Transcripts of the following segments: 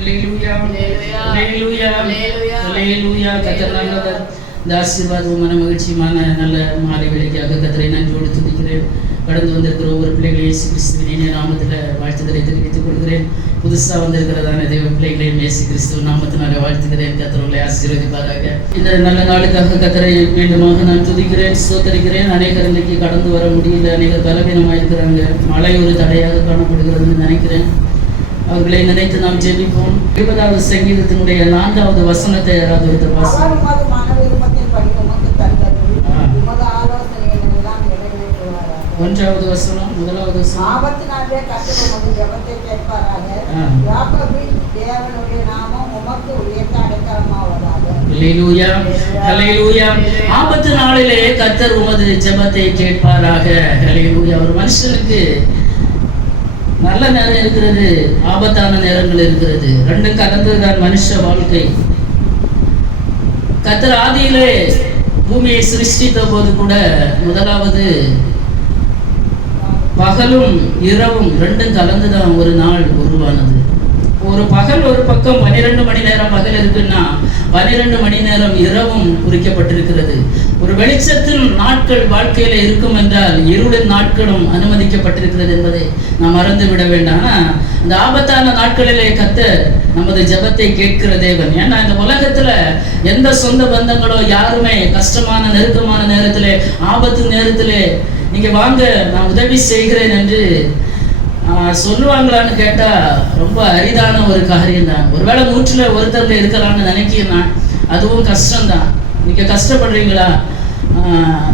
ஹல்லேலூயா ஹல்லேலூயா ஹல்லேலூயா. கர்த்தர் நல்லவர். இந்த ஆசீர்வாதமான மகிழ்ச்சியான நல்ல மாலை வேளைக்காக கர்த்தரை நன்றியோடு துதிக்கிறேன். கடந்து வந்திருக்கிற ஒவ்வொரு பிள்ளைகளையும் இயேசு கிறிஸ்துவின் இனிய நாமத்தில் வாழ்த்துதலை தெரிவித்துக் கொள்கிறேன். புதுசாக வந்திருக்கிறதான தேவ பிள்ளைகளையும் இயேசு கிறிஸ்துவ நாமத்தினால வாழ்த்துகிறேன். கர்த்தரை ஆசீர்வதிப்பாராக. இந்த நல்ல நாளுக்காக கர்த்தரை மீண்டுமாக நான் துதிக்கிறேன், ஸ்தோத்தரிக்கிறேன். அநேகர் இன்னைக்கு கடந்து வர முடியல, அநேகர் பலவீனமாக இருக்கிறாங்க. மழை ஒரு தடையாக காணப்படுகிறதுன்னு நினைக்கிறேன். அவர்களை நினைத்து நாம் ஜெபிப்போம். 20வது சங்கீதத்தினுடைய 4வது வசனத்தை யாராவது ஒருத்தர் வாசிப்போம். 1வது வசனம், 1வது வசனம். ஆபத்தினாலே கர்த்தர் உமது ஜெபத்தை கேட்பாராக. யாக்கோபின் தேவனுடைய நாமம் உமக்கு உயர்ந்த அடைக்கலமாவதாக. ஹல்லேலூயா ஹல்லேலூயா. ஆபத்து நாளிலே கர்த்தர் உமது ஜெபத்தை கேட்பாராக. ஹல்லேலூயா. ஒரு மனுஷனுக்கு நல்ல நேரம் இருக்கிறது, ஆபத்தான நேரங்கள் இருக்கிறது. ரெண்டும் கலந்ததுதான் மனுஷ வாழ்க்கை. கர்த்தர் ஆதியிலே பூமியை சிருஷ்டித்த போது கூட முதலாவது பகலும் இரவும் ரெண்டும் கலந்துதான் ஒரு நாள் உருவானது. ஒரு பகல் ஒரு பக்கம் 12 மணி நேரம் பகல் இருக்குன்னா 12 மணி நேரம் இரவும் குறிக்கப்பட்டிருக்கிறது. ஒரு வெளிச்சத்தின் நாட்கள் வாழ்க்கையில இருக்கும் என்றால் இருளின் நாட்களும் அனுமதிக்கப்பட்டிருக்கிறது என்பதை நாம் மறந்து விட வேண்டாம். அந்த ஆபத்தான நாட்களிலே கர்த்தர் நமது ஜெபத்தை கேட்கிற தேவன். ஏன்னா இந்த உலகத்துல எந்த சொந்த பந்தங்களோ யாருமே கஷ்டமான நெருக்கமான நேரத்திலே ஆபத்து நேரத்திலே நீங்க வாங்க நான் உதவி செய்கிறேன் என்று சொல்லுவாங்களான்னு கேட்டா ரொம்ப அரிதான ஒரு காரியம்தான். ஒருவேளை 100ல் ஒருத்தர்ல இருக்கலாம்னு நினைக்கிறேன். அதுவும் கஷ்டம்தான். நீங்க கஷ்டப்படுறீங்களா,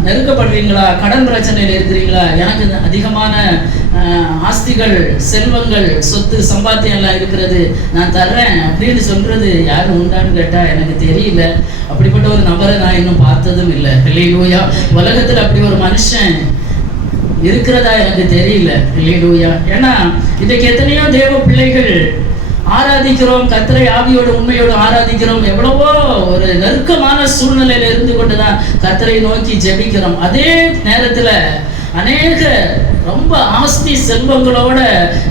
நெருக்கப்படுறீங்களா, கடன் பிரச்சனையில் இருக்கிறீங்களா, எனக்கு அதிகமான ஆஸ்திகள் செல்வங்கள் சொத்து சம்பாத்தியம் எல்லாம் இருக்கிறது நான் தர்றேன் அப்படின்னு சொல்றது யாரும் உண்டான்னு கேட்டா எனக்கு தெரியல. அப்படிப்பட்ட ஒரு நபரை நான் இன்னும் பார்த்ததும் இல்லை. ஹல்லேலூயா. உலகத்துல அப்படி ஒரு மனுஷன் இருக்கிறதா எனக்கு தெரியல. ஹல்லேலூயா. ஏன்னா இன்றைக்கு எத்தனையோ தேவ பிள்ளைகள் ஆராதிக்கிறோம், கர்த்தரை ஆவியோடு உண்மையோடு ஆராதிக்கிறோம். எவ்வளவோ ஒரு நெருக்கமான சூழ்நிலையில இருந்து கொண்டுதான் கர்த்தரை நோக்கி ஜெபிக்கிறோம். அதே நேரத்துல அநேக ரொம்ப ஆஸ்தி செல்வங்களோட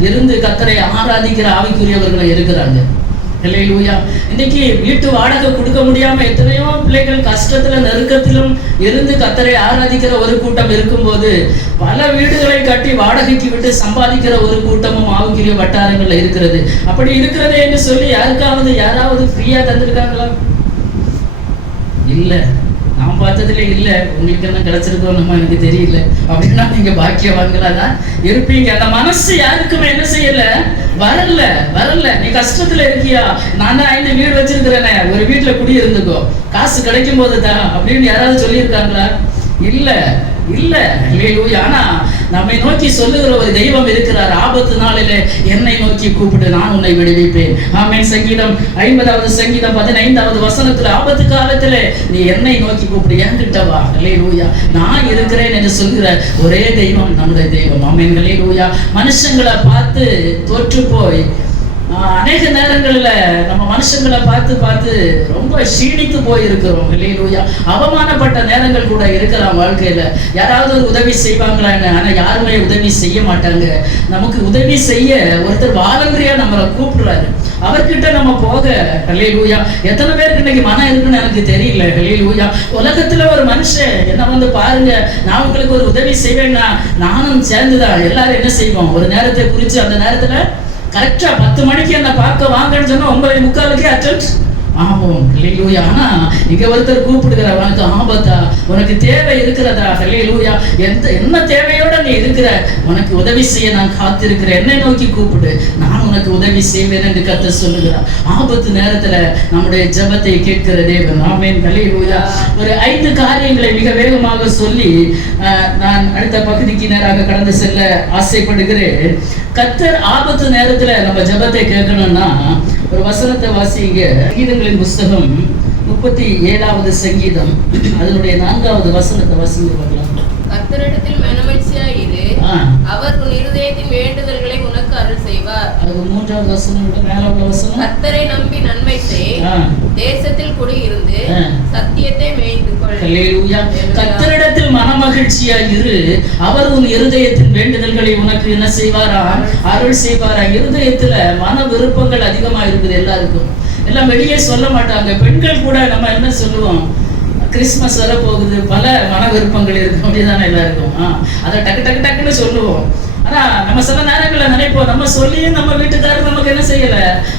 இருந்து கர்த்தரை ஆராதிக்கிற ஆவிக்குரியவர்கள் இருக்கிறாங்க. ஹல்லேலூயா. இன்னைக்கு வீட்டு வாடகை கொடுக்க முடியாம எத்தனையோ பிள்ளைகள் கஷ்டத்துல நெருக்கத்திலும் இருந்து கர்த்தரை ஆராதிக்கிற ஒரு கூட்டம் இருக்கும்போது பல வீடுகளை கட்டி வாடகைக்கு விட்டு சம்பாதிக்கிற ஒரு கூட்டமும் ஆவிக்குரிய வட்டாரங்கள்ல இருக்கிறது. அப்படி இருக்கிறதே என்று சொல்லி யாராவது ஃப்ரீயா தந்திருக்காங்களா? இல்ல, நான் பார்த்ததுல இல்ல. உங்களுக்கு என்ன கிடைச்சிருக்கோம் நம்ம எனக்கு தெரியல. அப்படின்னா நீங்க பாக்கியவான்களாதான் இருப்பீங்க. அந்த மனசு யாருக்குமே என்ன செய்யல, வரல. நீ கஷ்டத்துல இருக்கியா, நான் தான் 5 வீடு வச்சிருக்கிறேனே, ஒரு வீட்டுல குடி இருந்துக்கோ, காசு கிடைக்கும் போது தான் அப்படின்னு யாராவது சொல்லியிருக்காங்களா? இல்ல. ஹல்லேலூயா. ஆனா நம்மை நோக்கி சொல்லுகிற ஒரு தெய்வம் இருக்கிறார். ஆபத்து நாளிலே என்னை நோக்கி கூப்பிடு, நான் உன்னை விடுவிப்பேன். ஆமென். சங்கீதம் 50வது சங்கீதம் 15வது வசனத்துல ஆபத்து காலத்திலே நீ என்னை நோக்கி கூப்பிடு, என்கிட்ட வா. ஹல்லேலூயா. நான் இருக்கிறேன் என்று சொல்கிற ஒரே தெய்வம் நம்முடைய தெய்வம். ஆமென். ஹல்லேலூயா. மனுஷங்களை பார்த்து தோற்று போய் அநேக நேரங்கள்ல நம்ம மனுஷங்களை பார்த்து ரொம்ப சீனித்து போயிருக்கிறோம். ஹல்லேலூயா. அவமானப்பட்ட நேரங்கள் கூட இருக்கலாம் வாழ்க்கையில. யாராவது ஒரு உதவி செய்வாங்களான்னு, ஆனா யாருமே உதவி செய்ய மாட்டாங்க. நமக்கு உதவி செய்ய ஒருத்தர் வாலண்டரியா நம்மளை கூப்பிடுறாரு, அவர்கிட்ட நம்ம போக. ஹல்லேலூயா. எத்தனை பேருக்கு இன்னைக்கு மனம் இருக்குன்னு எனக்கு தெரியல. ஹல்லேலூயா. உலகத்துல ஒரு மனுஷன் என்ன வந்து பாருங்க, நான் உங்களுக்கு ஒரு உதவி செய்வேன்னா நானும் சேர்ந்துதான் எல்லாரும் என்ன செய்வோம், ஒரு நேரத்தை குறிச்சு அந்த நேரத்துல கரெக்டா 10 மணிக்கு என்ன பார்க்க வாங்கன்னு சொன்னா 9:45 அட்டெண்ட் ஆகும். ஹல்லேலூயா. ஆனா இங்க ஒருத்தர் கூப்பிடுகிற, உனக்கு ஆபத்தா, உனக்கு தேவை இருக்கிறதா? ஹல்லேலூயா. என்ன தேவையோட நீ இருக்கிற, உனக்கு உதவி செய்ய நான் காத்திருக்கிறேன், என்னை நோக்கி கூப்பிடு, நான் உனக்கு உதவி செய்வேன் என்று கர்த்தர் சொல்லுகிறார். ஆபத்து நேரத்துல நம்முடைய ஜெபத்தை கேட்கிற தேவன். ஆமென். ஹல்லேலூயா. ஒரு 5 காரியங்களை மிக வேகமாக சொல்லி நான் அடுத்த பகுதிக்கு நேராக கடந்து செல்ல ஆசைப்படுகிறேன். கர்த்தர் ஆபத்து நேரத்துல நம்ம ஜெபத்தை கேட்கணும்னா ஒரு வசனத்தை வாசிங்க. சங்கீதங்களின் புஸ்தகம் 37வது சங்கீதம் அதனுடைய 4வது வசனத்தை வாசிங்க பார்க்கலாம். கர்த்தரிடத்தில் மனமகிழ்ச்சியாய் இரு, அவர் உன் இருதயத்தின் வேண்டுதல்களை உனக்கு அருள் செய்வார். அது 3வது வசனம் மேல உள்ள வசனம். கர்த்தரை நம்பி நன்மை செய், தேசத்தில் குடியிருந்து சத்தியத்தை மேய்ந்து கொள். ஹல்லேலூயா. கர்த்தரிடத்தில் மனமகிழ்ச்சியா இரு, அவர் உன் இருதயத்தின் வேண்டுதல்களை உனக்கு என்ன செய்வாரா? அருள் செய்வாரா. இருதயத்துல மன விருப்பங்கள் அதிகமா இருக்குது எல்லாருக்கும். எல்லாம் வெளியே சொல்ல மாட்டாங்க. பெண்கள் கூட நம்ம என்ன சொல்லுவோம், கிறிஸ்மஸ் வர போகுது, பல மன விருப்பங்கள் இருக்கு அப்படிதானே எல்லாருக்கும். அதை டக்கு டக்கு டக்குன்னு சொல்லுவோம். ஆனா நம்ம சில நேரங்களில் நினைப்போம், நம்ம சொல்லியும் நம்ம வீட்டுக்காரர் நமக்கு என்ன செய்யல,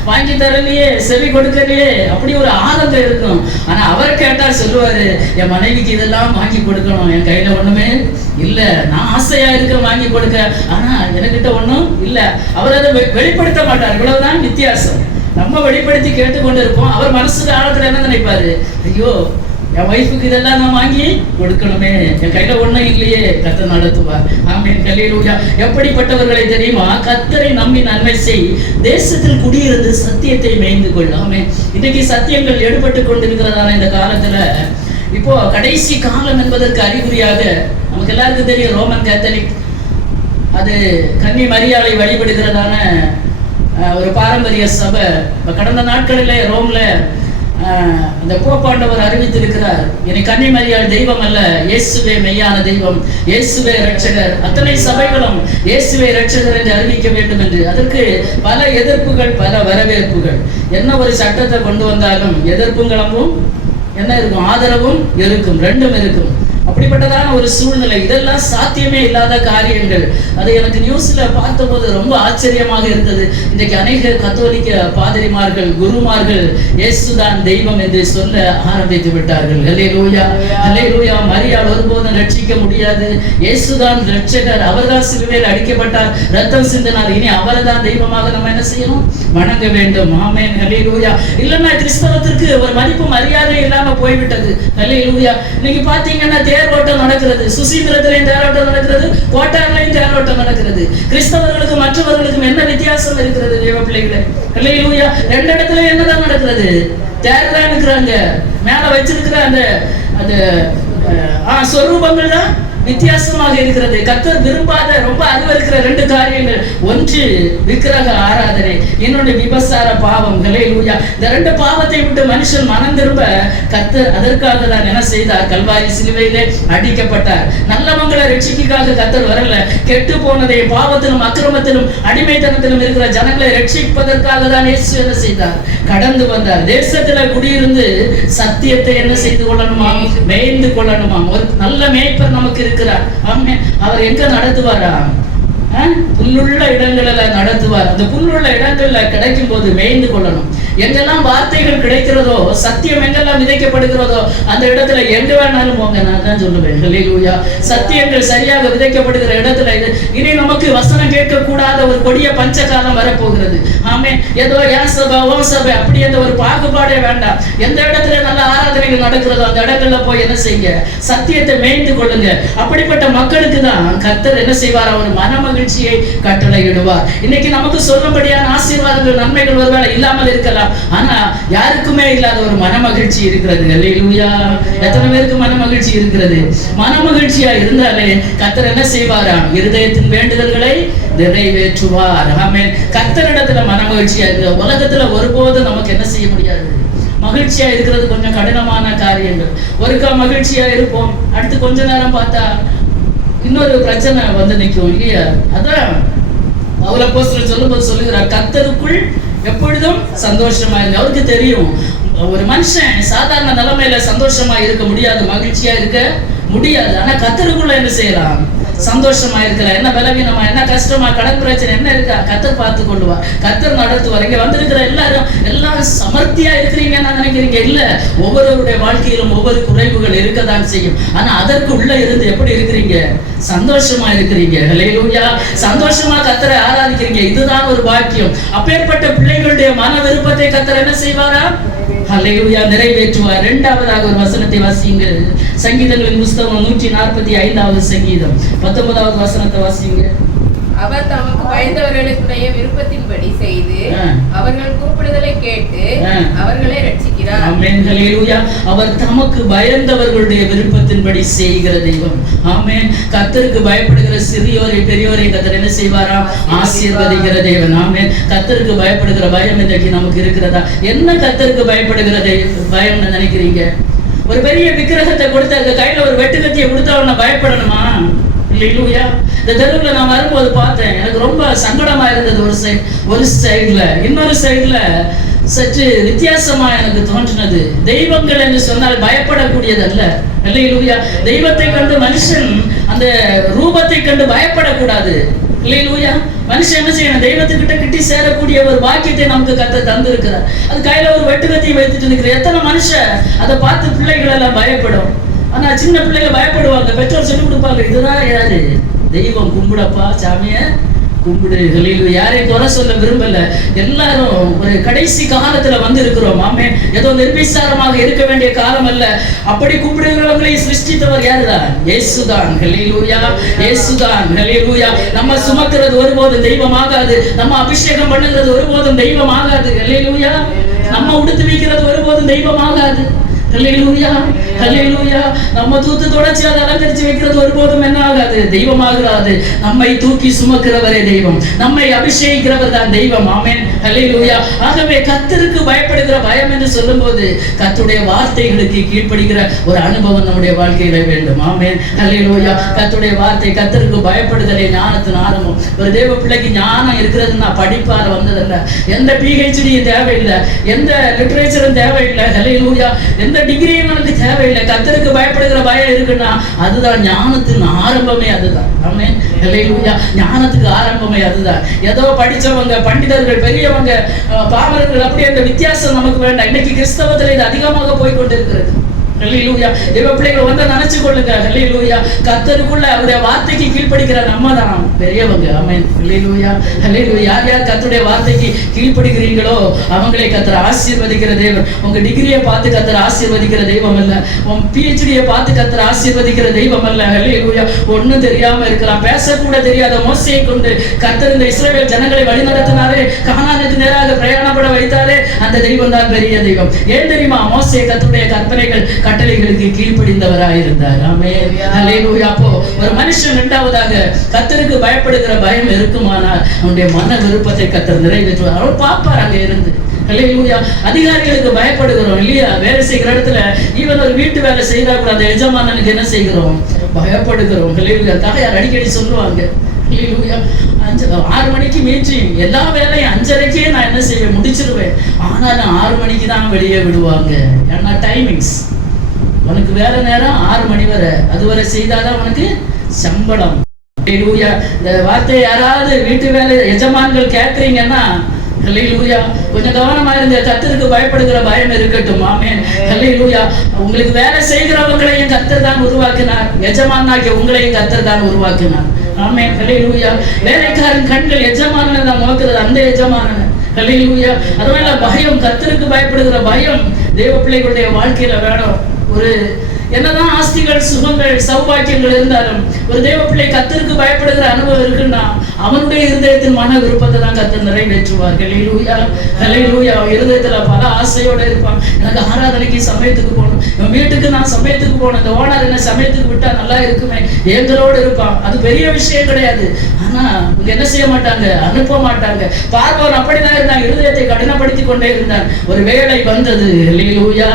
வாங்கி தரலையே, செவி கொடுக்கலையே, அப்படி ஒரு ஆனந்தம் இருக்கும். ஆனா அவர் கேட்டா சொல்லுவாரு, என் மனைவிக்கு இதெல்லாம் வாங்கி கொடுக்கணும், என் கையில ஒண்ணுமே இல்ல, நான் ஆசையா இருக்க வாங்கி கொடுக்க, ஆனா என்கிட்ட ஒண்ணும் இல்ல. அவர் அதை வெளிப்படுத்த மாட்டார். இவ்வளவுதான் வித்தியாசம். நம்ம வெளிப்படுத்தி கேட்டுக்கொண்டு இருப்போம். அவர் மனசுக்கு ஆழத்துல என்ன நினைப்பாரு, ஐயோ என் ஒய்ஃபுக்கு இதெல்லாம் நான் வாங்கி கொடுக்கணுமே, என் கையில ஒண்ணும் இல்லையே. கர்த்தர் நடத்துவார். ஆமென். ஹல்லேலூயா. எப்படிப்பட்டவர்களை தெரியுமா? கர்த்தரை நம்பி நன்மை செய், தேசத்தில் குடியிருந்து சத்தியத்தை மேய்ந்து கொள். ஆமென். இன்னைக்கு சத்தியங்கள் எடுபட்டு கொண்டிருக்கிறதான இந்த காலத்துல, இப்போ கடைசி காலம் என்பதற்கு அறிகுறியாக நமக்கு எல்லாருக்கும் தெரியும், ரோமன் கேத்தலிக் அது கன்னி மரியாளை வழிபடுகிறதான ஒரு பாரம்பரிய சபை. கடந்த நாட்களிலே ரோம்ல அந்த போப்பாண்டவர் அறிவித்திருக்கிறார், இனி கன்னி மரியாள் தெய்வம் அல்ல, இயேசுவே மெய்யான தெய்வம், இயேசுவே இரட்சகர். அத்தனை சபைகளும் இயேசுவே இரட்சகர் என்று அறிவிக்க வேண்டும் என்று. அதற்கு பல எதிர்ப்புகள், பல வரவேற்புகள். என்ன ஒரு சட்டத்தை கொண்டு வந்தாலும் எதிர்ப்புங்களும் என்ன இருக்கும், ஆதரவும் இருக்கும், ரெண்டும் இருக்கும். அப்படிப்பட்டதான ஒரு சூழ்நிலை. இதெல்லாம் சாத்தியமே இல்லாத காரியங்கள். அதை எனக்கு நியூஸ்ல பார்த்தபோது ரொம்ப ஆச்சரியமாக இருந்தது. இன்றைக்கு அநேக கத்தோலிக்க பாதிரிமார்கள், குருமார்கள் இயேசுதான் தெய்வம் என்று சொல்ல ஆரம்பித்து விட்டார்கள். ஹல்லேலூயா, ஹல்லேலூயா. மரியாள் ஒருபோதும் ரட்சிக்க முடியாது, இயேசுதான் இரட்சகர், அவர்தான் சிலுவையில் அடிக்கப்பட்டார், ரத்தம் சிந்தினார், இனி அவர்தான் தெய்வமாக நம்ம என்ன செய்யணும், வணங்க வேண்டும். ஆமென். ஹல்லேலூயா. இல்லைன்னா கிறிஸ்தவத்திற்கு ஒரு மதிப்பு மரியாதை இல்லாம போய்விட்டது. ஹல்லேலூயா. இன்னைக்கு பாத்தீங்கன்னா தேரோட்டம் நடக்கிறது, சுசீந்திரத்திலையும் தேரோட்டம் நடக்கிறது, கோட்டார்லையும் தேரோட்டம் நடக்கிறது. கிறிஸ்தவர்களுக்கும் மற்றவர்களுக்கும் என்ன வித்தியாசம் இருக்கிறது தேவ பிள்ளைகளே? ஹல்லேலூயா. ரெண்டு இடத்துல என்னதான் நடக்கிறது, தேர் தான் இருக்கிறாங்க, மேல வச்சிருக்கிற அந்த சொரூபங்கள் தான் வித்தியாசமாக இருக்கிறது. கர்த்தர் விரும்பாத ரொம்ப அருவருக்கிற ரெண்டு காரியங்கள், ஒன்று விக்கிரக ஆராதனை, இன்னொன்று விபசார பாவம். ஹல்லேலூயா. இந்த ரெண்டு பாவத்தை விட்டு மனுஷன் மனம் திரும்ப கர்த்தர் அதற்காக தான் என்ன செய்தார், கல்வாரி சிலுவையிலே அடிக்கப்பட்டார். நல்லவங்களை ரட்சிக்காக கர்த்தர் வரல, கெட்டு போனதை பாவத்திலும் அக்கிரமத்திலும் அடிமைத்தனத்திலும் இருக்கிற ஜனங்களை ரட்சிப்பதற்காக தான் இயேசு என்ன செய்தார், கடந்து வந்தார். தேசத்துல குடியிருந்து சத்தியத்தை என்ன செய்து கொள்ளணுமா, மேய்ந்து கொள்ளணுமா. ஒரு நல்ல மேய்ப்பர் நமக்கு இருக்கிறார். அவர் எங்க நடத்துவாரா, புல்லுள்ள இடங்கள்ல நடத்துவார். அந்த புல்லுள்ள இடங்கள்ல கிடைக்கும் போது மேய்ந்து கொள்ளணும். எங்கெல்லாம் வார்த்தைகள் கிடைக்கிறதோ, சத்தியம் எங்கெல்லாம் விதைக்கப்படுகிறதோ, அந்த இடத்துல எங்க வேணாலும் போங்க. நான் தான் சொல்லுவேன். ஹல்லேலூயா. சத்தியங்கள் சரியாக விதைக்கப்படுகிற இடத்துல இனி நமக்கு வசனம் கேட்க கூடாத ஒரு கொடிய பஞ்சகாலம் வரப்போகிறது. ஆமே. ஏதோ என் சபை ஓ சபை அப்படி என்ற ஒரு பாகுபாடே வேண்டாம். எந்த இடத்துல நல்ல ஆராதனைகள் நடக்கிறதோ அந்த இடங்கள்ல போய் என்ன செய்யுங்க, சத்தியத்தை மேய்ந்து கொள்ளுங்க. அப்படிப்பட்ட மக்களுக்கு தான் கர்த்தர் என்ன செய்வார், அவர் மனமகிழ்ச்சியை கட்டளையிடுவார். இன்னைக்கு நமக்கு சொல்லும்படியான ஆசீர்வாதங்கள், நன்மைகள் ஒருவேளை இல்லாமல் இருக்கலாம். ஆனா யாருக்குமே இல்லாத ஒரு மனமகிழ்ச்சி இருக்கிறது. ஹல்லேலூயா. எத்தனை பேருக்கு மனமகிழ்ச்சி இருக்கிறது? மனமகிழ்ச்சியா இருந்தாலே கர்த்தர் என்ன செய்வாராம், இருதயத்தின் வேண்டுதல்களை நிறைவேற்றுவார். ஆமென். கர்த்தரிடத்துல மனமகிழ்ச்சியா இருக்கு. உலகத்துல ஒருபோதும் நமக்கு என்ன செய்ய முடியாது, மகிழ்ச்சியா இருக்கிறது கொஞ்சம் கடினமான காரியங்கள். ஒருக்கா மகிழ்ச்சியா இருப்போம், அடுத்து கொஞ்ச நேரம் பார்த்தா இன்னொரு பிரச்சனை வந்து நிற்கும் இல்லையா? அதான் பவுல் அப்போஸ்தலர் சொல்லும்போது சொல்லுகிறார், கர்த்தருக்குள் எப்பொழுதும் சந்தோஷமா இருக்கு. அவருக்கு தெரியும், ஒரு மனுஷன் சாதாரண நிலைமையில சந்தோஷமா இருக்க முடியாது, மகிழ்ச்சியா இருக்க முடியாது. ஆனா கர்த்தருக்குள்ள என்ன செய்யலாம், சந்தோஷமா இருக்கலாம். என்ன பலவீனமா, என்ன கஷ்டமா, கடன் பிரச்சனை என்ன இருக்கா, கர்த்தர் பார்த்து கொள்ளுவார், கர்த்தர் நடத்துவார். இங்க வந்திருக்கிற எல்லாம் சமர்த்தியா இருக்கிறீங்கன்னு நினைக்கிறீங்க? இல்ல, ஒவ்வொருவருடைய வாழ்க்கையிலும் ஒவ்வொரு குறைவுகள் இருக்கதான் செய்யும். ஆனா அதற்கு உள்ள இருந்து எப்படி இருக்கிறீங்க, சந்தோஷமா இருக்கிறீங்க. ஹல்லேலூயா. சந்தோஷமா கர்த்தரை ஆராதிக்கிறீங்க. இதுதான் ஒரு பாக்கியம். அப்பேற்பட்ட பிள்ளைகளுடைய மன விருப்பத்தை கர்த்தர் என்ன செய்வாரா, ஹல்லேலூயா, நிறைவேற்றுவார். இரண்டாவதாக ஒரு வசனத்தை வாசியுங்கள். சங்கீதங்களின் புஸ்தகம் 145வது சங்கீதம் 19வது வசனத்தை வாசிங்க. அவர் தமக்கு பயந்தவர்களுடைய விருப்பத்தின்படி செய்து அவர்கள் கூப்பிடுதலை கேட்டு அவர்களை ரட்சிக்கிறார். ஆமென். ஹல்லேலூயா. அவர் தமக்கு பயந்தவர்களுடைய விருப்பத்தின்படி செய்கிற தெய்வம். ஆமென். கர்த்தருக்கு பயப்படுகிற சிறியோரை பெரியோரை கர்த்தர் என்ன செய்வாரா, ஆசீர்வதிக்கிற தேவன். ஆமென். கர்த்தருக்கு பயப்படுகிற பயம் இன்றைக்கு நமக்கு இருக்கிறதா? என்ன கர்த்தருக்கு பயப்படுகிற பயம் நினைக்கிறீங்க? ஒரு பெரிய விக்கிரகத்தை கொடுத்து அந்த கையில ஒரு வெட்டுக்கத்தியை கொடுத்தா அவனை பயப்படணுமா? இல்லையா? இந்த தெருவுல நான் வரும்போது பார்த்தேன், எனக்கு ரொம்ப சங்கடமா இருந்தது. ஒரு சைடுல, இன்னொரு சைடுல சற்று வித்தியாசமா எனக்கு தோன்றினது. தெய்வங்கள் என்று சொன்னால் பயப்படக்கூடியதல்ல. இல்லையா? தெய்வத்தை கண்டு மனுஷன் அந்த ரூபத்தை கண்டு பயப்படக்கூடாது. இல்லையா? மனுஷன் என்ன செய்யணும்? தெய்வத்துக்கிட்ட கிட்டி சேரக்கூடிய ஒரு பாக்கியத்தை நமக்கு கர்த்தர் தந்திருக்கிறார். அது கையில ஒரு வெட்டுக்கத்தி வைத்துட்டு இருக்கிற எத்தனை மனுஷன் அதை பார்த்து பிள்ளைகள் எல்லாம் பயப்படும். ஆனா சின்ன பிள்ளைகள் பயப்படுவாங்க. பெற்றோர் சொல்லி கொடுப்பாங்க, இதுதான் யாரு? தெய்வம். கும்பிடப்பா, சாமிய கும்பிடு. யாரையும் குறை சொல்ல விரும்பல. எல்லாரும் ஒரு கடைசி காலத்துல வந்து இருக்கிறோம். ஆமே, ஏதோ நிர்விசாரமாக இருக்க வேண்டிய காலம் அல்ல. அப்படி கும்பிடுகிறவங்களை சிருஷ்டித்தவர் யாருதான்? இயேசுதான். ஹல்லேலூயா, இயேசுதான். ஹல்லேலூயா. நம்ம சுமக்கிறது ஒருபோதும் தெய்வமாகாது. நம்ம அபிஷேகம் பண்ணுகிறது ஒருபோதும் தெய்வமாகாது. ஹல்லேலூயா. நம்ம உடுத்து வைக்கிறது ஒருபோதும் தெய்வமாகாது. ஹல்லேலூயா, ஹல்லேலூயா. நம்ம தூத்து தொடச்சி அதை அலங்கரிச்சு வைக்கிறது ஒருபோதும் என்ன ஆகாது? தெய்வமாகாது. நம்மை தூக்கி சுமக்கிறவரே தெய்வம். நம்மை அபிஷேகிக்கிறவர் தான் தெய்வம். ஆமென், ஹல்லேலூயா. ஆகவே கர்த்தருக்கு பயப்படுகிற பயம் என்று சொல்லும்போது கர்த்தருடைய வார்த்தைகளுக்கு கீழ்ப்படுகிற ஒரு அனுபவம் நம்முடைய வாழ்க்கையில வேண்டும். ஆமென், ஹல்லேலூயா. கர்த்தருடைய வார்த்தை, கர்த்தருக்கு பயப்படுதலே ஞானத்தின் ஆரம்பம். ஒரு தேவ பிள்ளைக்கு ஞானம் இருக்கிறதுன்னா படிப்பால வந்ததல்ல. எந்த PhDயும் தேவையில்லை, எந்த லிட்டரேச்சரும் தேவையில்லை. ஹல்லேலூயா. எந்த டிகிரியும் நமக்கு தேவையில்லை. கர்த்தருக்கு பயப்படுகிற பயம் இருக்குன்னா அதுதான் ஞானத்தின் ஆரம்பமே. அதுதான். ஆமென், ஹல்லேலூயா. ஞானத்துக்கு ஆரம்பமே அதுதான். ஏதோ படிச்சவங்க, பண்டிதர்கள், பெரியவங்க, பாமரர்கள், அப்படி அந்த வித்தியாசம் நமக்கு வேண்டாம். இன்னைக்கு கிறிஸ்தவத்தில் இது அதிகமாக போய்கொண்டிருக்கிறது. ஹல்லேலூயா. தேவ பிள்ளைகள் வந்து நினைச்சு கொள்ளுங்க. ஹல்லேலூயா. கர்த்தருக்குள்ள அவருடைய வார்த்தைக்கு கீழ்ப்படுகிற நம்ம தான் பெரியவங்க. ஆமென், ஹல்லேலூயா, ஹல்லேலூயா. யார் யார் கர்த்தருடைய வார்த்தைக்கு கீழ்ப்படுகிறீங்களோ அவங்களை கர்த்தர் ஆசீர்வதிக்கிற தேவன். உங்க டிகிரியை பார்த்து கர்த்தர் ஆசீர்வதிக்கிற தெய்வம் அல்ல. உன் PhDயை பார்த்து கர்த்தர் ஆசீர்வதிக்கிற தெய்வம் அல்ல. ஹல்லேலூயா. ஒன்னும் தெரியாம இருக்கலாம், பேசக்கூட தெரியாத மோசேயை கொண்டு கர்த்தர் இந்த இஸ்ரவேல் ஜனங்களை வழிநடத்தினாரே, கானானுக்கு நேராக பிரயாணப்பட வைத்தாரே, அந்த தெய்வம் தான் பெரிய தெய்வம். ஏன் தெரியுமா? மோசே கர்த்தருடைய கற்பனைகள், கட்டளைகளுக்கு கீழ்ப்படிந்தவராயிருந்தார். ஆமென், ஹல்லேலூயா. அப்போ ஒரு மனுஷன் இரண்டாவதாக கர்த்தருக்கு பயப்படுகிற பயம் இருக்குமானால் அவனுடைய மன விருப்பத்தை கர்த்தர் நிறைவேற்றுவார். அவர் பார்ப்பார் அங்க இருந்து. ஹல்லேலூயா. அதிகாரிகளுக்கு பயப்படுகிறோம் இல்லையா? வேலை செய்கிற இடத்துல ஈவன் ஒரு வீட்டு வேலை செய்தா கூட அந்த எஜமானனுக்கு என்ன செய்கிறோம்? பயப்படுகிறோம். ஹல்லேலூயா. தாயார் அடிக்கடி சொல்லுவாங்க, 6 மணிக்கு மீட்டிங், எல்லா வேலையும் 5:30க்கே நான் என்ன செய்வேன்? முடிச்சிருவேன். ஆனா நான் 6 மணிக்கு தான் வெளியே விடுவாங்க. ஏன்னா டைமிங்ஸ். உனக்கு வேலை நேரம் 6 மணி வரை, அதுவரை செய்தாதான் உனக்கு சம்பளம். ஹல்லேலூயா. இந்த வார்த்தையை யாராவது வீட்டு வேலை எஜமான்கள் கேட்கறீங்கன்னா ஹல்லேலூயா கொஞ்சம் கவனமா இருங்க. கர்த்தருக்கு பயப்படுகிற பயம் இருக்கட்டும். ஆமென், ஹல்லேலூயா. உங்களுக்கு வேலை செய்கிறவங்களையும் கர்த்தர் தான் உருவாக்கினார். எஜமானாகிய உங்களையும் கர்த்தர் தான் உருவாக்கினார். ஆமென், ஹல்லேலூயா. வேலைக்காரன் கண்கள் எஜமானனை தான் நோக்குறது, அந்த எஜமானனை. ஹல்லேலூயா. அதனால பயம், கர்த்தருக்கு பயப்படுகிற பயம் தேவ பிள்ளைகளுடைய வாழ்க்கையில வேணும். ஒரு என்னதான் ஆஸ்திகள், சுகங்கள், சௌபாக்கியங்கள் இருந்தாலும் ஒரு தேவ பிள்ளை கர்த்தருக்கு பயப்படுகிற அனுபவம் இருக்குன்னா அவனுடைய இருதயத்தின் மன விருப்பத்தை தான் கர்த்தர் நிறைவேற்றுவார். ஹல்லேலூயா, ஹல்லேலூயா. இருதயத்துல பல ஆசையோட இருப்பான். எனக்கு ஆராதனைக்கு சமயத்துக்கு போகணும், என் வீட்டுக்கு நான் சமயத்துக்கு போகணும், இந்த ஓனர் என்ன சமயத்துக்கு விட்டா நல்லா இருக்குமே, எங்களோடு இருப்பான். அது பெரிய விஷயம் கிடையாது. ஆனா இங்க என்ன செய்ய மாட்டாங்க? அனுப்ப மாட்டாங்க. பார்வோன் அப்படிதான் இருந்தாங்க, இருதயத்தை கடினப்படுத்தி கொண்டே இருந்தான். ஒரு வேளை வந்தது. ஹல்லேலூயா,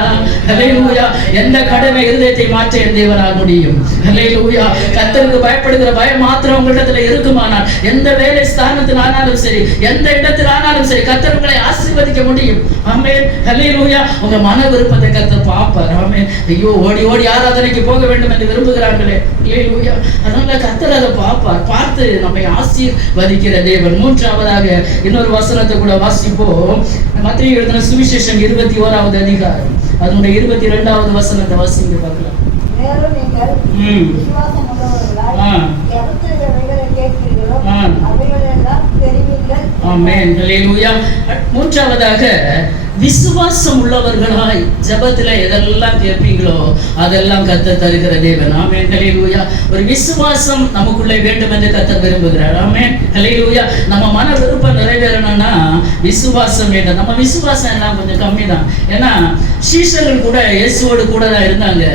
ஹல்லேலூயா. எந்த கடனை இருதயத்தை மாற்ற என் தேவனால் முடியும். ஹல்லேலூயா. கர்த்தருக்கு பயப்படுகிற பயம் மாத்திரம் உங்களிடத்துல இருக்குமானால் எந்த வேலை ஸ்தானத்தில் ஆனாலும் சரி, எந்த இடத்தில் ஆனாலும் சரி, கர்த்தர் உங்களை ஆசீர்வதிக்க முடியும். ஆமென், ஹல்லேலூயா. உங்க மன விருப்பத்தை கர்த்தர் பார்ப்பார். ஆமென். ஐயோ, ஓடி ஓடி ஆராதனைக்கு போக வேண்டும் என்று விரும்புகிறார்களே, ஹல்லேலூயா. அதனால கர்த்தர் அதை பார்ப்பார். பார்த்து நம்மை ஆசீர்வதிக்கிற தேவன். மூன்றாவதாக இன்னொரு வசனத்தை கூட வாசிப்போம். மத்தேயு எழுதின சுவிசேஷம் 21வது அதிகாரம் அதனுடைய 22வது வசனத்தை வாசிங்க பார்க்கலாம். மேலும் நீங்கள் விசுவாசம் உள்ளவர்களாய் எவைகளை கேட்கிறீர்களோ அவைகளெல்லாம் பெறுவீர்கள். ஆமென், ஹல்லேலூயா. மூன்றாவதாக விசுவாசம் உள்ளவர்களாய் ஜெபத்துல எதெல்லாம் கேட்பீங்களோ அதெல்லாம் கர்த்தர் தருகிற தேவன். ஆமென், ஹல்லேலூயா. ஒரு விசுவாசம் நமக்குள்ளே வேண்டும் என்று கர்த்தர் விரும்புகிறார். ஆமென், ஹல்லேலூயா. நம்ம மன விருப்பம் நிறைவேறணும்னா விசுவாசம் வேண்டும். நம்ம விசுவாசம் எல்லாம் கொஞ்சம் கம்மி தான். ஏன்னா சீஷர்கள் கூட இயேசுவோடு கூட தான் இருந்தாங்க.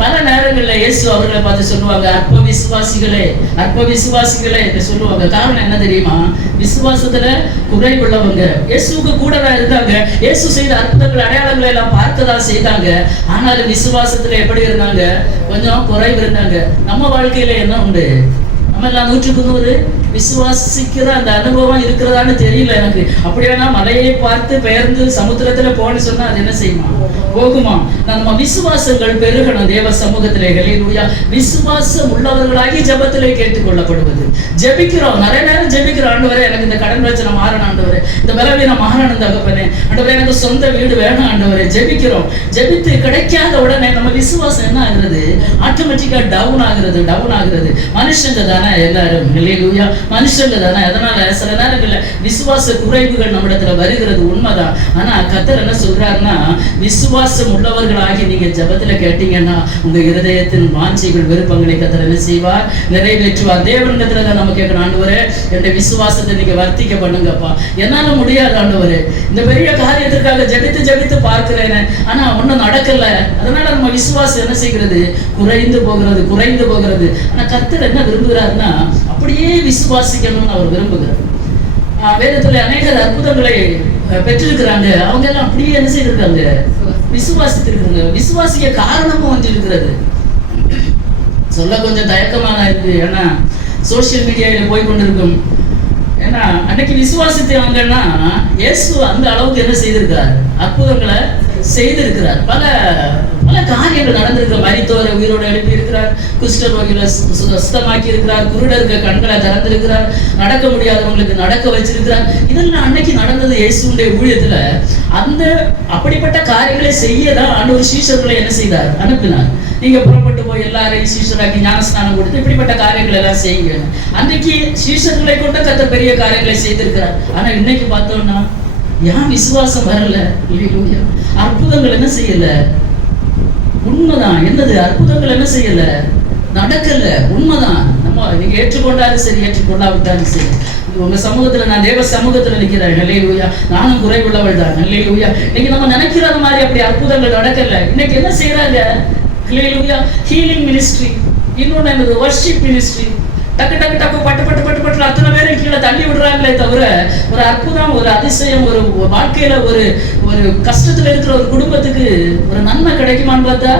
பல நேரங்களில் இயேசு அவர்களை பார்த்து சொல்லுவாங்க, அற்ப விசுவாசிகளே, அற்ப விசுவாசிகளே என்று சொல்லுவாங்க. காரணம் என்ன தெரியுமா? விசுவாசத்துல குறைவுள்ளவங்க. இயேசுக்கு கூட இருந்தாங்க, இயேசு செய்த அற்புதங்கள் அடையாளங்களை எல்லாம் பார்க்கதான் செய்தாங்க. ஆனாலும் விசுவாசத்துல எப்படி இருந்தாங்க? கொஞ்சம் குறைவு இருந்தாங்க. நம்ம வாழ்க்கையில என்ன உண்டு? நம்ம எல்லாம் 100க்கு 100 விசுவாசிக்கிற அந்த அனுபவம் இருக்கிறதான்னு தெரியல எனக்கு. அப்படியானா மலையை பார்த்து பெயர்ந்து சமுத்திரத்துல போன்னு சொன்னா அது என்ன செய்யுமா? போகுமா? நம்ம விசுவாசங்கள் பெருகணும் தேவ சமூகத்திலே. ஹல்லேலூயா. விசுவாசம் உள்ளவர்களாகி ஜெபத்திலே கேட்டுக்கொள்ளப்படுவது. ஜெபிக்கிறோம், நிறைய நேரம் ஜெபிக்கிறோம். ஆண்டவரே, எனக்கு இந்த கடன் பிரச்சனை மாறணும் ஆண்டவரே, இந்த பலவீனம் மாறணும் தகப்பனே, ஆண்டவரே எனக்கு சொந்த வீடு வேணும் ஆண்டவரே. ஜெபிக்கிறோம். ஜெபித்து கிடைக்காத உடனே நம்ம விசுவாசம் என்ன ஆகுறது? ஆட்டோமேட்டிக்கா டவுன் ஆகுறது. மனுஷங்க தானே எல்லாரும், ஹல்லேலூயா, மனுஷங்க தானே. அதனால சில நேரங்கள்ல விசுவாச குறைவுகள் நம்மிடத்துல வருகிறது, உண்மைதான். ஆனா கர்த்தர் என்ன சொல்றாருன்னா, விசுவாசம் உள்ளவர்களாகி நீங்க ஜெபத்துல கேட்டீங்கன்னா உங்க இருதயத்தின் வாஞ்சைகள் விருப்பங்களை கர்த்தர் என்ன செய்வார்? நிறைவேற்றுவார். தேவனிடத்துல தான் நம்ம கேட்கணும், ஆண்டவரே என்னுடைய விசுவாசத்தை நீங்க வர்த்திக்க பண்ணுங்கப்பா. என்னால முடியாது ஆண்டவரே, இந்த பெரிய காரியத்திற்காக ஜெபித்து பார்க்கிறேன், ஆனா ஒண்ணும் நடக்கல. அதனால நம்ம விசுவாசம் என்ன செய்கிறது? குறைந்து போகிறது. ஆனா கர்த்தர் என்ன விரும்புகிறாருன்னா, அப்படியே விசுவாசிக்கணும்னு அவர் விரும்புகிறார். வேதத்துல அநேகர் அற்புதங்களை பெற்றிருக்கிறாங்க. அவங்க எல்லாம் அப்படியே என்ன செய்திருக்காங்க? விசுவாசித்திருக்காங்க. விசுவாசிக்க காரணமும் வந்து இருக்கிறது. சொல்ல கொஞ்சம் தயக்கமான இருக்கு, ஏன்னா சோசியல் மீடியாவில் போய் கொண்டிருக்கும். ஏன்னா அன்னைக்கு விசுவாசித்தவங்கன்னா இயேசு அந்த அளவுக்கு என்ன செய்திருக்கார்? அற்புதங்களை செய்திருக்கிறார். பல பல காரியங்கள் நடந்திருக்க. மரித்தோரை உயிரோடு எழுப்பி இருக்கிறார், குஷ்டரோகிகளை சுத்தமாக்கி இருக்கிறார், குருடருக்கு கண்களை திறந்திருக்கிறார், நடக்க முடியாதவங்களுக்கு நடக்க வச்சிருக்கிறார். இதெல்லாம் அன்னைக்கு நடந்தது இயேசுடைய ஊழியத்துல. அந்த அப்படிப்பட்ட காரியங்களை செய்யதான் ஆண்டவர் சீஷர்களை என்ன செய்தார்? அனுப்பினார். நீங்க புறப்பட்டு போய் எல்லாரையும் சீஷராக்கி ஞானஸ்நானம் கொடுத்து இப்படிப்பட்ட காரியங்கள் எல்லாம் செய்யுங்க. அன்னைக்கு சீஷர்களை கொண்ட கர்த்தர் பெரிய காரியங்களை செய்திருக்கிறார். ஆனா இன்னைக்கு பார்த்தோம்னா ஏன் விசுவாசம் வரல? அற்புதங்கள் என்ன செய்யல? உண்மைதான். என்னது? அற்புதங்கள் என்ன செய்யல? நடக்கல. உண்மைதான். நம்ம நீங்க ஏற்றுக்கொண்டாலும் சரி, ஏற்றுக்கொள்ளாவிட்டாலும் சரி, உங்க சமூகத்துல, நான் தேவ சமூகத்துல நிக்கிறேன், ஹல்லேலூயா, நானும் குறைவுள்ளவள் தான், ஹல்லேலூயா. இன்னைக்கு நம்ம நினைக்கிற மாதிரி அப்படி அற்புதங்கள் நடக்கல. இன்னைக்கு என்ன செய்யறாங்க? ஹல்லேலூயா, ஹீலிங் மினிஸ்ட்ரி, இன்னொன்னு என்னது? Worship ministry. டக்கு பட்டு அத்தனை பேரும் கீழே தள்ளி விடுறாங்களே தவிர ஒரு அற்புதம், ஒரு அதிசயம், ஒரு வாழ்க்கையில ஒரு கஷ்டத்துல இருக்கிற ஒரு குடும்பத்துக்கு ஒரு நன்மை கிடைக்குமான்னு பார்த்தா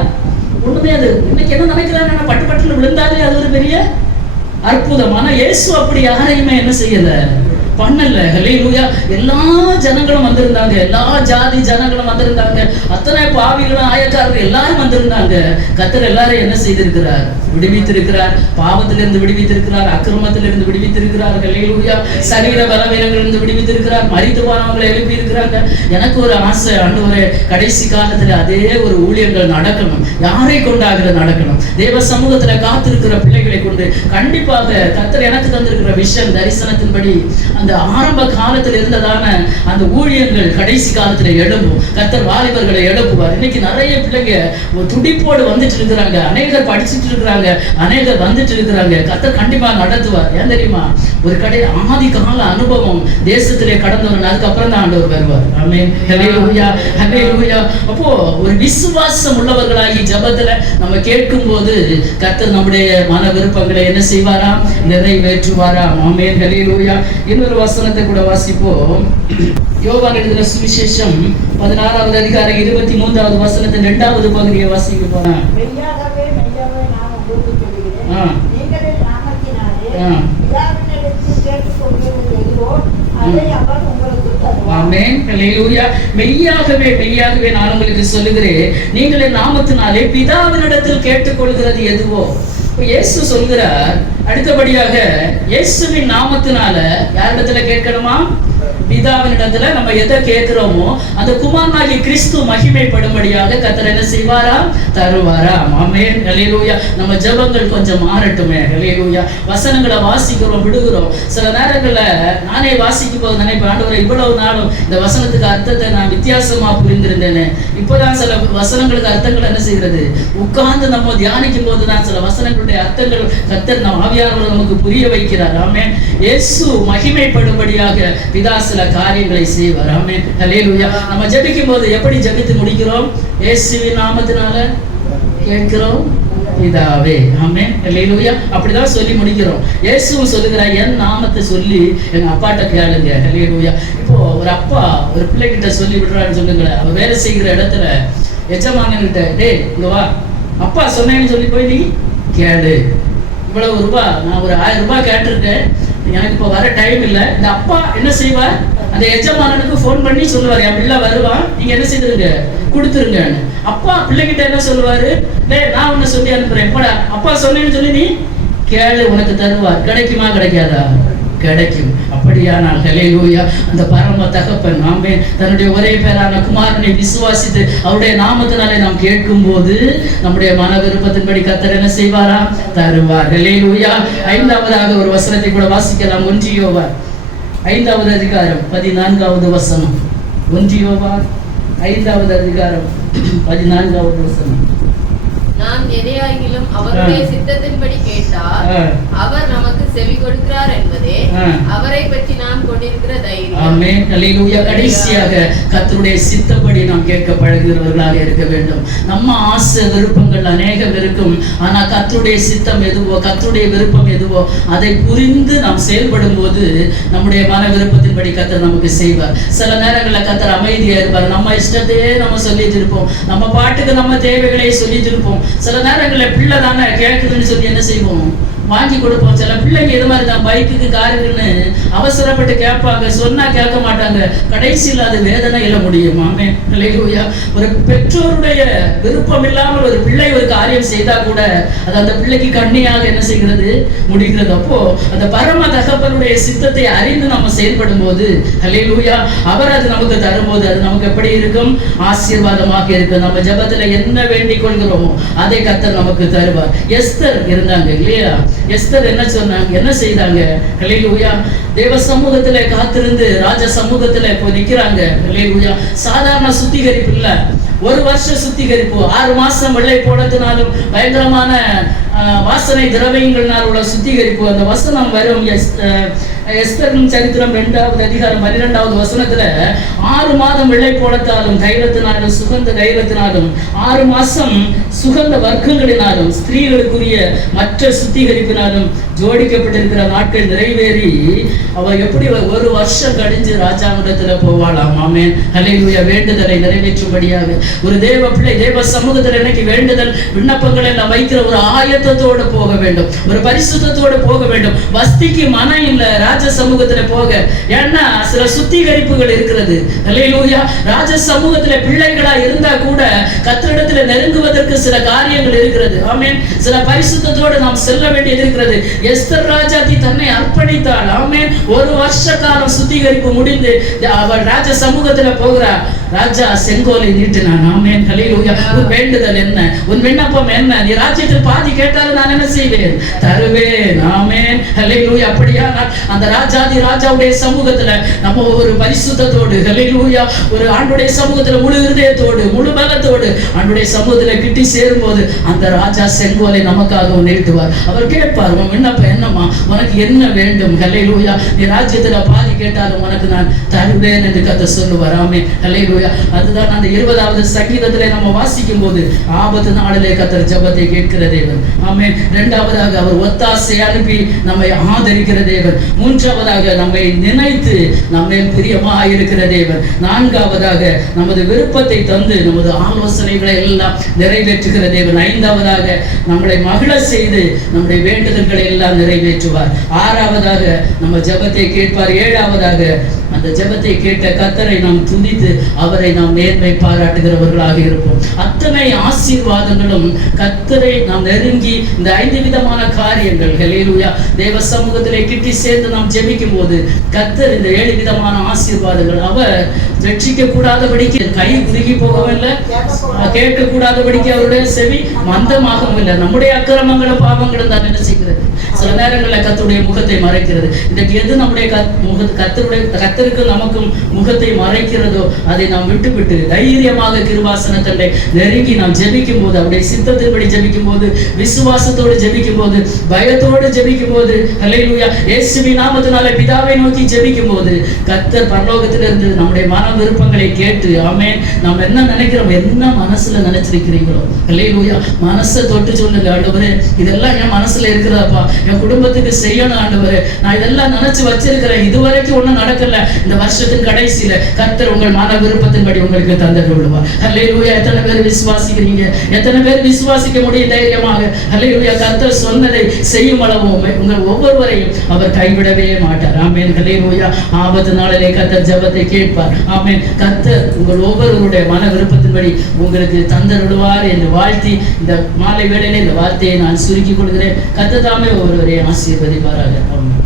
ஒண்ணுமே. அது இன்னைக்கு என்ன நினைக்கிறாங்க? பட்டுன்னு விழுந்தாலே அது ஒரு பெரிய அற்புதம். ஆனா இயேசு அப்படி யாரையுமே என்ன செய்யல, பண்ணல. ஹல்லேலூயா. எல்லா ஜனங்களும் வந்திருந்தாங்க, எல்லா ஜாதி ஜனங்களும் வந்திருந்தாங்க, அத்தனை பாவிகளும் ஆயக்காரர்கள் எல்லாரும் வந்திருந்தாங்க. கர்த்தர் எல்லாரும் என்ன செய்திருக்கிறார்? விடுவித்திருக்கிறார். பாவத்திலிருந்து விடுவித்திருக்கிறார், அக்கிரமத்திலிருந்து விடுவித்திருக்கிறார். ஹல்லேலூயா. சரீர பலவீனங்களிலிருந்து விடுவித்திருக்கிறார், மரித்து போனவங்களை எழுப்பி இருக்கிறாங்க. எனக்கு ஒரு ஆசை, ஆண்டவரே கடைசி காலத்துல அதே ஒரு ஊழியங்கள் நடக்கணும். யாரை கொண்டாக நடக்கணும்? தேவ சமூகத்துல காத்திருக்கிற பிள்ளைகளை கொண்டு கண்டிப்பாக கர்த்தர் எனக்கு தந்திருக்கிற விஷயம், தரிசனத்தின்படி அந்த ஆரம்ப காலத்தில் இருந்ததான அந்த ஊழியங்கள் கடைசி காலத்துல எழும்பும். கர்த்தர் வாலிபர்களை எழுப்புவார். இன்னைக்கு நிறைய பிள்ளைங்க துடிப்போடு வந்துட்டு இருக்கிறாங்க, அநேகர் படிச்சுட்டு இருக்கிறாங்க, அநேகர் வந்துட்டு இருக்கிறாங்க. கர்த்தர் கண்டிப்பா நடத்துவார். ஏன் தெரியுமா? ஒரு ஆதி கால அனுபவம் தேசத்திலே கடந்தவர், அதுக்கப்புறம் தான் ஆண்டவர் வருவார். ஆமென். ஹல்லேலூயா, ஹல்லேலூயா. அப்போ ஒரு விசுவாசம் உள்ளவர்களாகி ஜெபத்துல நம்ம கேட்கும் போது கர்த்தர் நம்முடைய மன விருப்பங்களை என்ன செய்வாராம்? நிறைவேற்றுவாராம். ஆமென். ஹல்லேலூயா. இன்னொரு வசனத்தை கூட வாசிப்போம். யோவான் எழுதின சுவிசேஷம் 16வது அதிகாரம் 23வது வசனத்தின் 2வது பகுதியை வாசிக்க போறேன். மெய்யாகவே நான் உங்களுக்கு சொல்கிறேன், நீங்கள் என் நாமத்தினாலே பிதாவினிடத்தில் கேட்டுக்கொள்வது எதுவோ அதை அவர் உங்களுக்கு தருவார். ஆமென். ஹல்லேலூயா. மெய்யாகவே நான் உங்களுக்கு சொல்லுகிறேன், நீங்கள் என் நாமத்தினாலே பிதாவினிடத்தில் கேட்டுக்கொள்கிறது எதுவோ. இயேசு சொல்கிறார், அடுத்தபடியாக இயேசுவின் நாமத்தினால யாரிடத்துல கேட்கணுமா? பிதாவினிடத்துல நம்ம எதை கேட்கிறோமோ அந்த குமாரனாகிய கிறிஸ்து மகிமைப்படும்படியாக கர்த்தர் என்ன செய்வாரா? தருவாராம். ஆமென். ஹல்லேலூயா. நம்ம ஜெபங்கள் கொஞ்சம் மாறட்டுமே. ஹல்லேலூயா. வசனங்களை வாசிக்கிறோம், விடுகிறோம். சில நேரங்கள்ல நானே வாசிக்கும் போது நினைப்பேன், ஆண்டவரே இவ்வளவு நாளும் இந்த வசனத்துக்கு அர்த்தத்தை நான் வித்தியாசமா புரிந்திருந்தேனே. இப்பதான் சில வசனங்களுக்கு அர்த்தங்கள் என்ன செய்கிறது? உட்கார்ந்து நம்ம தியானிக்கும் போதுதான் சில வசனங்களுடைய அர்த்தங்கள் கர்த்தர் நம் ஆவியானவர் நமக்கு புரிய வைக்கிறார். ஆமென். இயேசு மகிமைப்படும்படியாக பிதா சில காரியங்களை செய்வார். ஆமென். ஹல்லேலூயா. நம்ம ஜெபிக்கும் போது எப்படி ஜெபித்து முடிக்கிறோம்? இயேசுவின் நாமத்தினால கேட்கிறோம் பிதாவே. ஆமென். அல்லேலூயா. அப்படிதான் சொல்லி முடிக்கிறோம். இயேசுவும் சொல்லுகிறார், என் நாமத்தை சொல்லி எங்க அப்பாட்ட கேளுங்க. அல்லேலூயா. இப்போ ஒரு அப்பா ஒரு பிள்ளைகிட்ட சொல்லி விடுறான்னு சொல்லுங்களேன். அவர் வேலை செய்கிற இடத்துல எஜமானன்கிட்ட, டேய் இங்க வா, அப்பா சொன்னேன்னு சொல்லி போய் நீ கேளு. இவ்வளவு ரூபாய், நான் ஒரு 1000 ரூபாய் கேட்டிருக்கேன், எனக்கு இப்போ வர டைம் இல்லை. இந்த அப்பா என்ன செய்வார், அந்த எஜமானனுக்கு ஃபோன் பண்ணி சொல்லுவார், என் பிள்ளை வருவான், நீங்க என்ன செய்திருங்க, கொடுத்துருங்கன்னு. அப்பா பிள்ளைகிட்ட என்ன சொல்லுவாரு, டேய் நான் உன்னை சொல்லி அனுப்புறேன், போடா, அப்பா சொன்னேன்னு சொல்லி நீ கேளு, உனக்கு தருவார். கிடைக்குமா கிடைக்காதா? கிடைக்கும். அப்படியானால் ஹல்லேலூயா, அந்த பரம தகப்பன் நாமே தன்னுடைய ஒரே பேரான குமாரனை விசுவாசித்து அவருடைய நாமத்தினாலே நாம் கேட்கும் போது நம்முடைய மன விருப்பத்தின்படி கர்த்தர் என்ன செய்வாரா? தருவார். ஹல்லேலூயா. 5வது ஒரு வசனத்தை கூட வாசிக்கலாம். 1 யோவான் 5வது அதிகாரம் 14வது வசனம். 1 யோவான் 5வது அதிகாரம் 14வது வசனம். நாம் எதையாகிலும் அவருடைய சித்தத்தின்படி கேட்டால் அவர் நமக்கு செவி கொடுக்கிறார் என்பதே அவரை பற்றி நாம் கொண்டிருக்கிற தைரியம். ஆமென். அல்லேலூயா. கடைசியாக கர்த்தருடைய சித்தப்படி நாம் கேட்க பழகுகிறவர்களாக இருக்க வேண்டும். நம்ம ஆசை விருப்பங்கள் அநேகம் இருக்கும். ஆனா கர்த்தருடைய சித்தம் எதுவோ, கர்த்தருடைய விருப்பம் எதுவோ அதை புரிந்து நாம் செயல்படும் போது நம்முடைய மன விருப்பத்தின்படி கர்த்தர் நமக்கு செய்வார். சில நேரங்களில் கர்த்தர் அமைதியா இருப்பார். நம்ம இஷ்டத்தையே நம்ம சொல்லிட்டு இருப்போம், நம்ம பாட்டுக்கு நம்ம தேவைகளை சொல்லிட்டு இருப்போம். சில நேரங்களில் பிள்ளை தானே கேட்குதுன்னு சொல்லி என்ன செய்வோம், வாங்கி கொடுப்போம். சில பிள்ளைங்க இது மாதிரி தான், பைக்குக்கு காருக்குன்னு அவசரப்பட்டு கேட்பாங்க, சொன்னா கேட்க மாட்டாங்க, கடைசியில் அது வேதனையில முடியும். ஆமென். அல்லேலூயா. ஒரு பெற்றோருடைய விருப்பம் இல்லாமல் ஒரு பிள்ளை ஒரு காரியம் செய்தா கூட அது அந்த பிள்ளைக்கு கண்ணியாக என்ன செய்கிறது, முடிகிறது. அப்போ அந்த பரம தகப்பனுடைய சித்தத்தை அறிந்து நம்ம செயல்படும் போது அல்லேலூயா, அவர் அது நமக்கு தரும்போது அது நமக்கு எப்படி இருக்கும், ஆசீர்வாதமாக இருக்கும். நம்ம ஜெபத்துல என்ன வேண்டிக் கொள்கிறோமோ அதை கர்த்தர் நமக்கு தருவார். எஸ்தர் இருந்தாங்க இல்லையா, எஸ்தர் என்ன சொன்னாங்க, என்ன செய்தாங்க, ஹல்லேலூயா, தேவ சமூகத்துல காத்திருந்து ராஜ சமூகத்துல போய் நிக்கிறாங்க. ஹல்லேலூயா. சாதாரண சுத்திகரிப்பு இல்ல, 1 வருஷ சுத்திகரிப்பு, 6 மாசம் வெள்ளை போடத்தினாலும் பயங்கரமான வாசனை திரவியங்கள்னால் உள்ள சுத்திகரிப்பு. அந்த வசனம் வரும் எஸ்தரின் சரித்திரம் 2வது அதிகாரம் 12வது வசனத்துல 6 மாதம் வெள்ளை போடத்தாலும் தைலத்தினாலும் சுகந்த தைலத்தினாலும் 6 மாசம் சுகந்த வர்க்கங்களினாலும் ஸ்திரீகளுக்குரிய மற்ற சுத்திகரிப்பினாலும் ஜோடிக்கப்பட்டிருக்கிற நாட்கள் நிறைவேறி அவ எப்படி 1 வருஷம் கழிஞ்சு ராஜாவிடத்துல போவாளாம். ஆமென். ஹல்லேலூயா. வேண்டுதலை நிறைவேற்றும்படியாக ஒரு தேவ பிள்ளை தேவ சமூகத்தில் இன்னைக்கு வேண்டுதல் விண்ணப்பங்களை எல்லாம் வைக்கிற ஒரு ஆயத்தத்தோடு போக வேண்டும், ஒரு பரிசுத்தத்தோடு போக வேண்டும். வஸ்திக்கு மனம் இல்லை ராஜ சமூகத்துல போக, ஏன்னா சில சுத்திகரிப்புகள் இருக்கிறது. ஹல்லேலூயா. ராஜ சமூகத்துல பிள்ளைகளா இருந்தா கூட கர்த்தரிடத்துல நெருங்குவதற்கு சில காரியங்கள் இருக்கிறது. ஆமென். சில பரிசுத்தத்தோடு நாம் செல்ல வேண்டியது இருக்கிறது. எஸ்தர் ராஜாத்தி தன்னை அர்ப்பணித்தாள். ஆமென். 1 வருஷ காலம் சுத்திகரிப்பு முடிந்து அவள் ராஜ சமூகத்துல போகிறார். ராஜா செங்கோலை நீட்டினான். ஆமென். ஹல்லேலூயா. உன் வேண்டுதல் என்ன, உன் விண்ணப்பம் என்ன, நீ ராஜ்யத்தில் பாதி கேட்டாலும் நான் என்ன செய்வேன், தருவேன். ஆமென். ஹல்லேலூயா. அப்படியா அந்த ராஜாதி ராஜாவுடைய சமூகத்துல நம்ம ஒரு பரிசுத்தத்தோடு ஹல்லேலூயா ஒரு ஆண்டுடைய சமூகத்துல முழு இருதயத்தோடு முழு பலத்தோடு ஆண்டுடைய சமூகத்துல கிட்டி சேரும்போது அந்த ராஜா செங்கோலை நமக்காக நீட்டுவார். அவர் கேட்பார், உன் விண்ணப்பம் என்னம்மா, உனக்கு என்ன வேண்டும், ஹல்லேலூயா, நீ ராஜ்யத்துல பாதி கேட்டாலும் உனக்கு நான் தருவேன் என்று கர்த்தர் சொல்லுவார். ஆமென். ஹல்லேலூயா. அதுதான் அந்த 20வது சங்கீதத்திலே நம்ம வாசிக்கும் போது ஆபத்து நாளிலே கர்த்தர் ஜெபத்தை கேட்கிற தேவன். ஆமென். 2வதாக அவர் ஒத்தாசை அனுப்பி நம்மை ஆதரிக்கிற தேவன். 3வதாக நம்மை நினைத்து நம்மை பிரியமாக இருக்கிற தேவன். 4வதாக நமது விருப்பத்தை தந்து நமது ஆலோசனைகளை எல்லாம் நிறைவேற்றுகிற தேவன். 5வதாக நம்மளை மகிழ செய்து நம்முடைய வேண்டுதல்களை எல்லாம் நிறைவேற்றுவார். 6வதாக நம்ம ஜெபத்தை கேட்பார். 7வதாக அந்த ஜெபத்தை கேட்ட கர்த்தரை நாம் துதித்து அவரை நாம் நேர்மை பாராட்டுகிறவர்களாக இருப்போம். அத்தனை ஆசீர்வாதங்களும் கர்த்தரை நாம் நெருங்கி இந்த 5 விதமான காரியங்கள் ஹல்லேலூயா தேவ சமூகத்திலே கிட்டி சேர்ந்து நாம் ஜெபிக்கும் போது கர்த்தர் இந்த 7 விதமான ஆசீர்வாதங்கள் அவர் ரட்சிக்க கூடாதபடிக்கு கை குறுகி போகவும் இல்லை, கேட்க கூடாதபடிக்கு அவருடைய செவி மந்தமாகவும் இல்லை. நம்முடைய அக்கிரமங்களும் பாவங்களும் தான் என்ன செய்கிறது, சில நேரங்களில் கர்த்தருடைய முகத்தை மறைக்கிறது. இன்றைக்கு எது நம்முடைய கர்த்தருக்கு நமக்கும் முகத்தை மறைக்கிறதோ அதை நாம் விட்டுவிட்டு தைரியமாக கிருபாசன தண்டை நெருங்கி நாம் ஜெபிக்கும் போது, அவருடைய சித்தத்தின்படி ஜெபிக்கும் போது, விசுவாசத்தோடு ஜெபிக்கும் போது, பயத்தோடு ஜெபிக்கும் போது, ஹல்லேலூயா, இயேசுவின் நாமத்தினாலே பிதாவை நோக்கி ஜெபிக்கும் போது கர்த்தர் பரலோகத்திலிருந்து நம்முடைய மன விருப்பங்களை கேட்டு ஆமென். நாம் என்ன நினைக்கிறோம், என்ன மனசுல நினைச்சிருக்கிறீங்களோ அல்லேலூயா, மனசை தொட்டு சொல்லுங்க. ஆண்டவரே, இதெல்லாம் என் மனசுல இருக்கிறதாப்பா, என் குடும்பத்துக்கு செய்யணும் ஆண்டவரே, நான் இதெல்லாம் நினைச்சு வச்சிருக்கிறேன், இதுவரைக்கும் ஒண்ணும் நடக்கல, இந்த வருஷத்தின் கடைசியில கர்த்தர் உங்கள் மன விருப்பத்தின்படி உங்களுக்கு தந்தது விடுவார். அல்லேலூயா. எத்தனை பேர் விசுவாசிக்கிறீங்க? எத்தனை பேர் விசுவாசிக்க முடியும் தைரியமாக? அல்லேலூயா. கர்த்தர் சொன்னதை செய்யும் அளவும் உங்கள் ஒவ்வொருவரையும் அவர் கைவிடவே மாட்டார். ஆமென். அல்லேலூயா. ஆபத்து நாளிலே கர்த்தர் ஜெபத்தை கேட்பார். ஆமென். கர்த்தர் உங்கள் ஒவ்வொருவருடைய மன விருப்பத்தின்படி உங்களுக்கு தந்தருடுவார் என்று வாழ்த்தி இந்த மாலை வேளையிலே இந்த வார்த்தையை நான் சுருக்கிக் கொள்கிறேன். கர்த்தர் தாமே ஒவ்வொருவரையும் ஆசீர்வதிப்பாராக. ஆமென்.